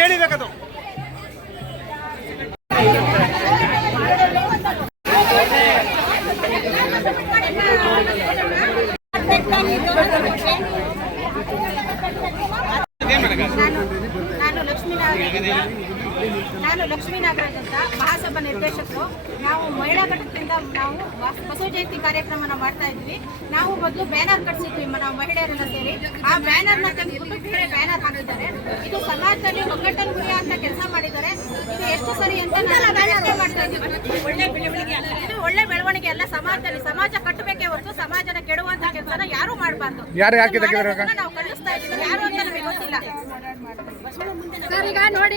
ಹೇಳಿ ಬೇಕದು ನಾನು ಲಕ್ಷ್ಮೀ ನಾಗರಾಜ್ ಅಂತ ಮಹಾಸಭಾ ನಿರ್ದೇಶಕರು. ನಾವು ಮಹಿಳಾ ಘಟಕದಿಂದ ನಾವು ಬಸವ ಜಯಂತಿ ಕಾರ್ಯಕ್ರಮನ ಮಾಡ್ತಾ ಇದ್ವಿ. ನಾವು ಮೊದಲು ಬ್ಯಾನರ್ ಕಟ್ಸಿದ್ವಿ, ನಾವು ಮಹಿಳೆಯರೆಲ್ಲ ಸೇರಿ. ಆ ಬ್ಯಾನರ್ನ ತೆಗೆದುಬಿಟ್ಟು ಬೇರೆ ಬ್ಯಾನರ್ ಹಾಕಿದ್ದಾರೆ. ಇದು ಸಮಾಜದಲ್ಲಿ ಒಗ್ಗಟ್ಟನ್ನು ಮುರಿಯುವಂತ ಕೆಲಸ ಮಾಡಿದ್ದಾರೆ. ಇದು ಎಷ್ಟು ಸರಿ ಅಂತ ನಾವು ಮಾಡ್ತಾ ಇದ್ದೀವಿ. ಇದು ಒಳ್ಳೆ ಬೆಳವಣಿಗೆ ಅಲ್ಲ. ಸಮಾಜ ಕಟ್ಟಬೇಕೇ ಹೊರತು ಸಮಾಜನ ಕೆಡುವಂತ ಕೆಲಸನ ಯಾರು ಮಾಡಬಾರ್ದು. ನಾವು ಕಲಿಸ್ತಾ ಇದ್ದೀವಿ, ಯಾರು ಅಂತ ನಮಗೆ ಗೊತ್ತಿಲ್ಲ. ಸರ್, ಈಗ ನೋಡಿ